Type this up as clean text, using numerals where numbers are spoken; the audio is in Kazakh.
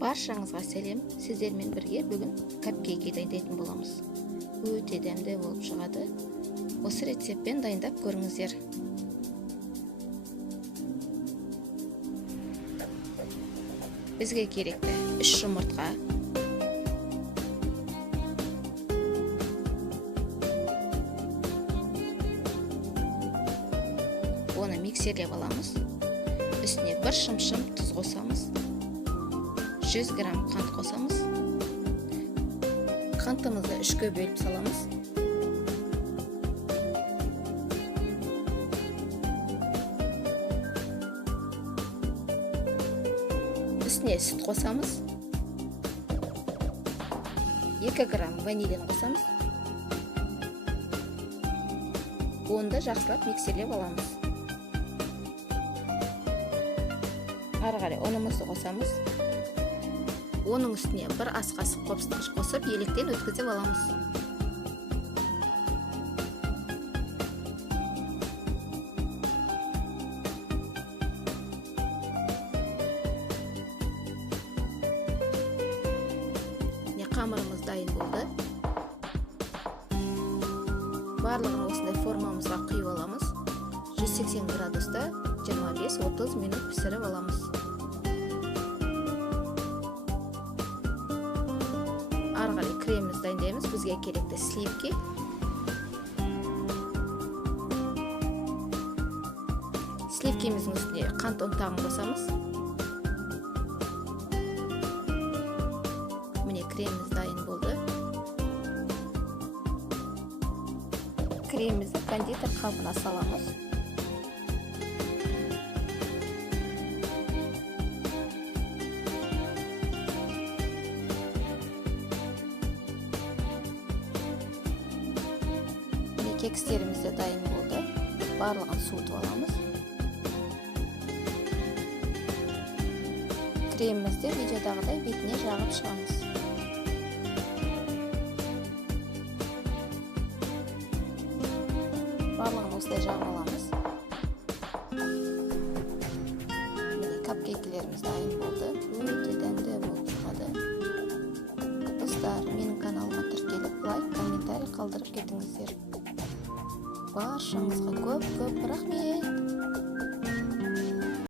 Баршаңызға сәлем. Сіздермен бірге бүгін капкейк дайындайтын боламыз. Өте дәмді болып шығады. Осы рецептпен дайындап көріңіздер. Бізге керекті 3 жұмыртқа, оны миксерлеп аламыз. Үстіне 1 шымшым тұз қосамыз. 100 грамм қант қосамыз. Қантымызды 3-ке бөліп саламыз. Үстіне сүт қосамыз. 2 грамм ванилин қосамыз. Оны жақсылап миксерлеп аламыз. Ары қарай ұнымызды қосамыз. Оның үстіне 1 ас қасық қопсытқыш қосып, електен өткізіп аламыз. Қамырымыз дайын болды. Барлығын осындай формамызға құйып аламыз. 180 градуста 25-30 минут пісіріп аламыз. Ары қарай кремімізді дайындаймыз. Бізге керекті сливки, сливкеміздің үстіне қант ұнтағын қосамыз. Міне креміміз дайын болды. Кремімізді кондитер қабына саламыз. Кекстеріміз де дайын болды. Барлығын суытып аламыз. Кремімізді видеодағыдай бетіне жағып шығамыз. Барлығын осылай жағып аламыз. Міне капкейкілеріміз дайын болды. Өте дәмді болып шығады. Достар, менің каналыма тіркеліп, лайк, комментарий қалдырып кетіңіздер. Баршаңызға көп рахмет.